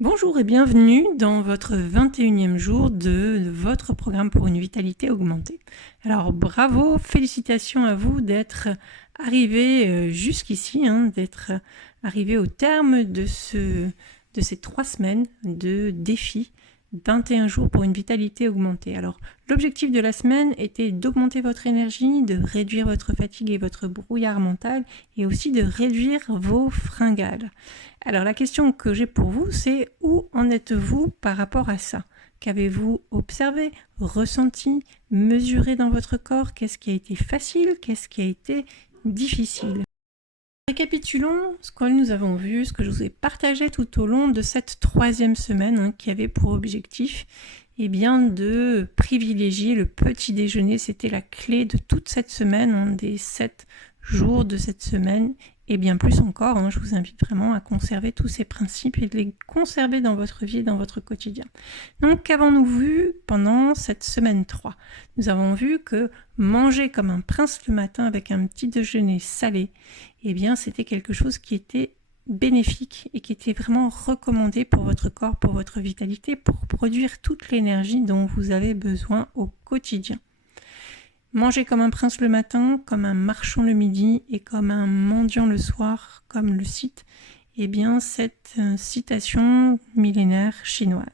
Bonjour et bienvenue dans votre 21e jour de votre programme pour une vitalité augmentée. Alors bravo, félicitations à vous d'être arrivé jusqu'ici, d'être arrivé au terme de ces 3 semaines de défi 21 jours pour une vitalité augmentée. Alors l'objectif de la semaine était d'augmenter votre énergie, de réduire votre fatigue et votre brouillard mental et aussi de réduire vos fringales. Alors la question que j'ai pour vous, c'est où en êtes-vous par rapport à ça? Qu'avez-vous observé, ressenti, mesuré dans votre corps? Qu'est-ce qui a été facile? Qu'est-ce qui a été difficile? Récapitulons ce que nous avons vu, ce que je vous ai partagé tout au long de cette 3e semaine qui avait pour objectif de privilégier le petit déjeuner. C'était la clé de toute cette semaine, des 7 jours de cette semaine et bien plus encore. Je vous invite vraiment à conserver tous ces principes et de les conserver dans votre vie et dans votre quotidien. Donc, qu'avons-nous vu pendant cette semaine 3? Nous avons vu que manger comme un prince le matin avec un petit déjeuner salé, c'était quelque chose qui était bénéfique et qui était vraiment recommandé pour votre corps, pour votre vitalité, pour produire toute l'énergie dont vous avez besoin au quotidien. Manger comme un prince le matin, comme un marchand le midi et comme un mendiant le soir, comme le cite cette citation millénaire chinoise.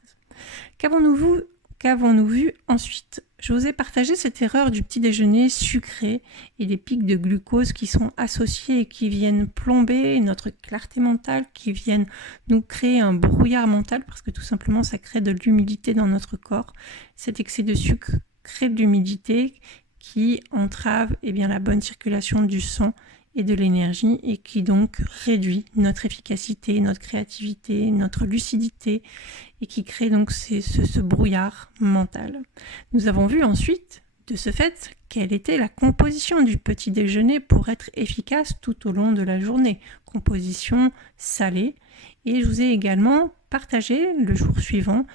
Qu'avons-nous vu ensuite? Je vous ai partagé cette erreur du petit déjeuner sucré et des pics de glucose qui sont associés et qui viennent plomber notre clarté mentale, qui viennent nous créer un brouillard mental parce que tout simplement ça crée de l'humidité dans notre corps. Cet excès de sucre crée de l'humidité qui entrave la bonne circulation du sang et de l'énergie et qui donc réduit notre efficacité, notre créativité, notre lucidité et qui crée donc ce brouillard mental. Nous avons vu ensuite, de ce fait, quelle était la composition du petit déjeuner pour être efficace tout au long de la journée. Composition salée. Et je vous ai également partagé le jour suivant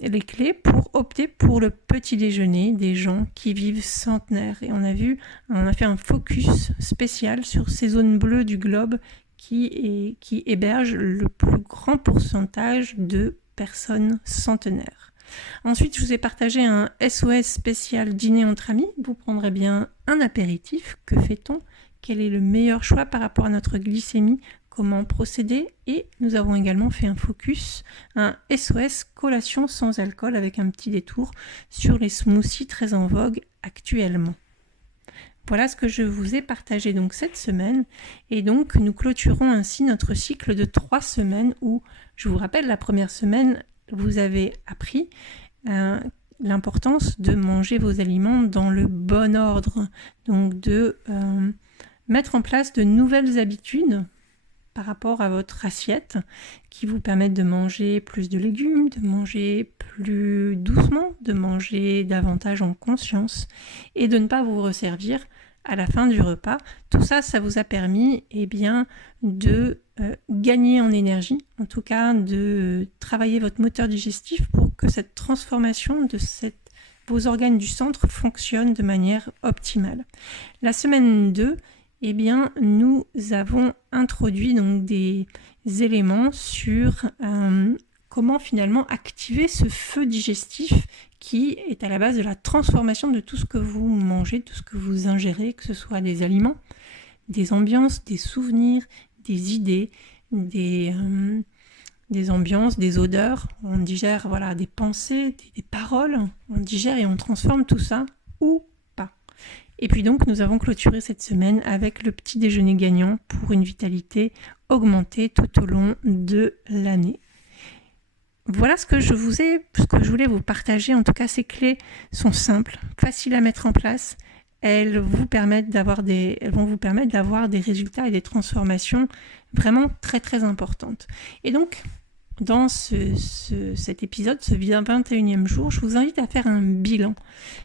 les clés pour opter pour le petit déjeuner des gens qui vivent centenaires. Et on a fait un focus spécial sur ces zones bleues du globe qui hébergent le plus grand pourcentage de personnes centenaires. Ensuite, je vous ai partagé un SOS spécial dîner entre amis. Vous prendrez bien un apéritif. Que fait-on? Quel est le meilleur choix par rapport à notre glycémie? Comment procéder? Et nous avons également fait un focus, un SOS collation sans alcool avec un petit détour sur les smoothies très en vogue actuellement. Voilà ce que je vous ai partagé donc cette semaine et donc nous clôturons ainsi notre cycle de 3 semaines où, je vous rappelle, la première semaine, vous avez appris l'importance de manger vos aliments dans le bon ordre, donc de mettre en place de nouvelles habitudes par rapport à votre assiette qui vous permettent de manger plus de légumes, de manger plus doucement, de manger davantage en conscience et de ne pas vous resservir à la fin du repas. Tout ça, ça vous a permis de gagner en énergie, en tout cas de travailler votre moteur digestif pour que cette transformation de vos organes du centre fonctionne de manière optimale. La semaine 2, nous avons introduit donc des éléments sur comment finalement activer ce feu digestif qui est à la base de la transformation de tout ce que vous mangez, tout ce que vous ingérez, que ce soit des aliments, des ambiances, des souvenirs, des idées, des ambiances, des odeurs. On digère des pensées, des paroles, on digère et on transforme tout ça ou pas. Et puis donc, nous avons clôturé cette semaine avec le petit déjeuner gagnant pour une vitalité augmentée tout au long de l'année. Voilà ce que je voulais vous partager. En tout cas, ces clés sont simples, faciles à mettre en place. Elles vont vous permettre d'avoir des résultats et des transformations vraiment très très importantes. Et donc, dans cet épisode, ce 21e jour, je vous invite à faire un bilan.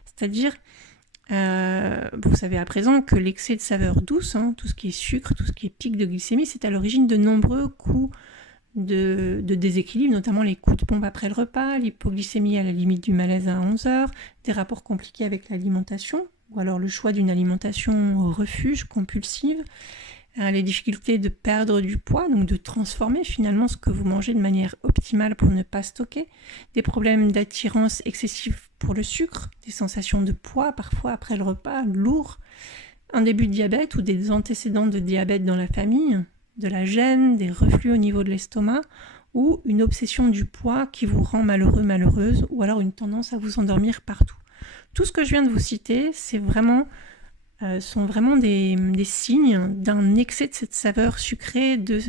C'est-à-dire, vous savez à présent que l'excès de saveurs douces, tout ce qui est sucre, tout ce qui est pic de glycémie, c'est à l'origine de nombreux coups de déséquilibre, notamment les coups de pompe après le repas, l'hypoglycémie à la limite du malaise à 11 heures, des rapports compliqués avec l'alimentation, ou alors le choix d'une alimentation refuge compulsive, les difficultés de perdre du poids, donc de transformer finalement ce que vous mangez de manière optimale pour ne pas stocker, des problèmes d'attirance excessive pour le sucre, des sensations de poids parfois après le repas, lourd, un début de diabète ou des antécédents de diabète dans la famille, de la gêne, des reflux au niveau de l'estomac, ou une obsession du poids qui vous rend malheureux, malheureuse, ou alors une tendance à vous endormir partout. Tout ce que je viens de vous citer, sont vraiment des signes d'un excès de cette saveur sucrée, de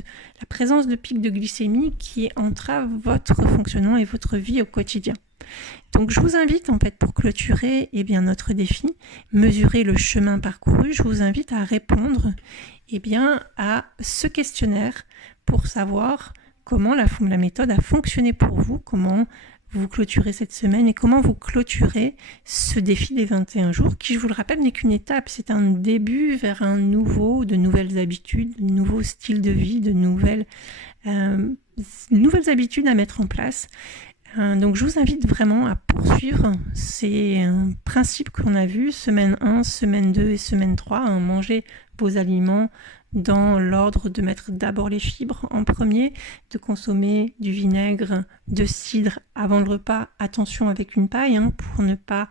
la présence de pics de glycémie qui entrave votre fonctionnement et votre vie au quotidien. Donc je vous invite en fait pour clôturer notre défi, mesurer le chemin parcouru, je vous invite à répondre à ce questionnaire pour savoir comment la méthode a fonctionné pour vous, comment vous clôturez cette semaine et comment vous clôturez ce défi des 21 jours qui, je vous le rappelle, n'est qu'une étape. C'est un début vers de nouvelles habitudes, de nouveaux styles de vie, de nouvelles habitudes à mettre en place. Donc je vous invite vraiment à poursuivre ces principes qu'on a vus, semaine 1, semaine 2 et semaine 3, manger vos aliments dans l'ordre de mettre d'abord les fibres en premier, de consommer du vinaigre, de cidre avant le repas, attention avec une paille pour ne pas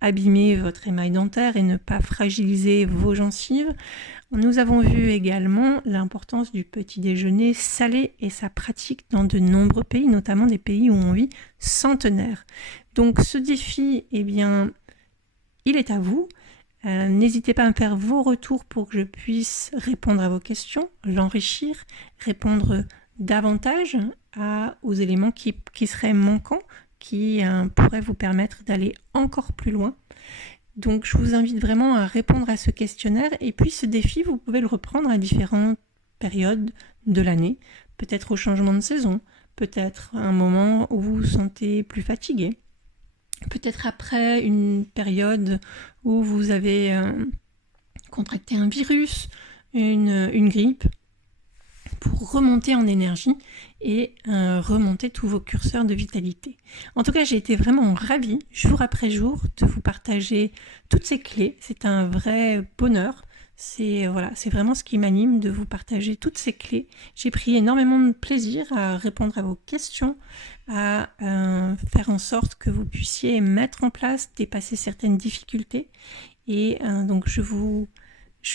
abîmer votre émail dentaire et ne pas fragiliser vos gencives. Nous avons vu également l'importance du petit déjeuner salé et sa pratique dans de nombreux pays, notamment des pays où on vit centenaire. Donc ce défi, il est à vous. N'hésitez pas à me faire vos retours pour que je puisse répondre à vos questions, l'enrichir, répondre davantage aux éléments qui seraient manquants, qui pourraient vous permettre d'aller encore plus loin. Donc je vous invite vraiment à répondre à ce questionnaire et puis ce défi, vous pouvez le reprendre à différentes périodes de l'année, peut-être au changement de saison, peut-être à un moment où vous vous sentez plus fatigué, peut-être après une période où vous avez contracté un virus, une grippe, pour remonter en énergie et remonter tous vos curseurs de vitalité. En tout cas, j'ai été vraiment ravie, jour après jour, de vous partager toutes ces clés. C'est un vrai bonheur. C'est vraiment ce qui m'anime, de vous partager toutes ces clés. J'ai pris énormément de plaisir à répondre à vos questions, à faire en sorte que vous puissiez mettre en place, dépasser certaines difficultés. Et donc, je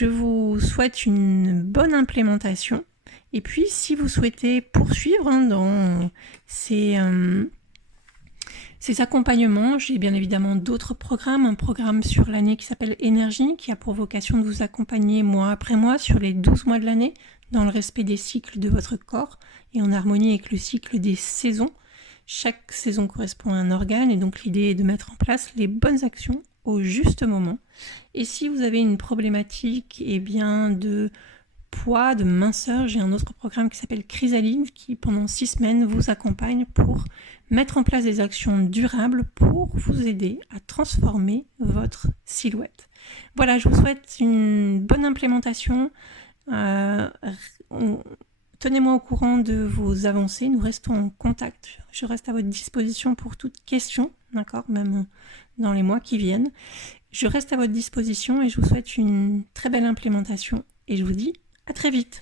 vous souhaite une bonne implémentation. Et puis, si vous souhaitez poursuivre dans ces accompagnements, j'ai bien évidemment d'autres programmes, un programme sur l'année qui s'appelle Énergie, qui a pour vocation de vous accompagner mois après mois sur les 12 mois de l'année, dans le respect des cycles de votre corps et en harmonie avec le cycle des saisons. Chaque saison correspond à un organe et donc l'idée est de mettre en place les bonnes actions au juste moment. Et si vous avez une problématique de poids, de minceur, j'ai un autre programme qui s'appelle Chrysalide qui pendant 6 semaines vous accompagne pour mettre en place des actions durables pour vous aider à transformer votre silhouette. Voilà, je vous souhaite une bonne implémentation. Tenez-moi au courant de vos avancées, nous restons en contact. Je reste à votre disposition pour toute question, d'accord, même dans les mois qui viennent. Je reste à votre disposition et je vous souhaite une très belle implémentation et je vous dis à très vite.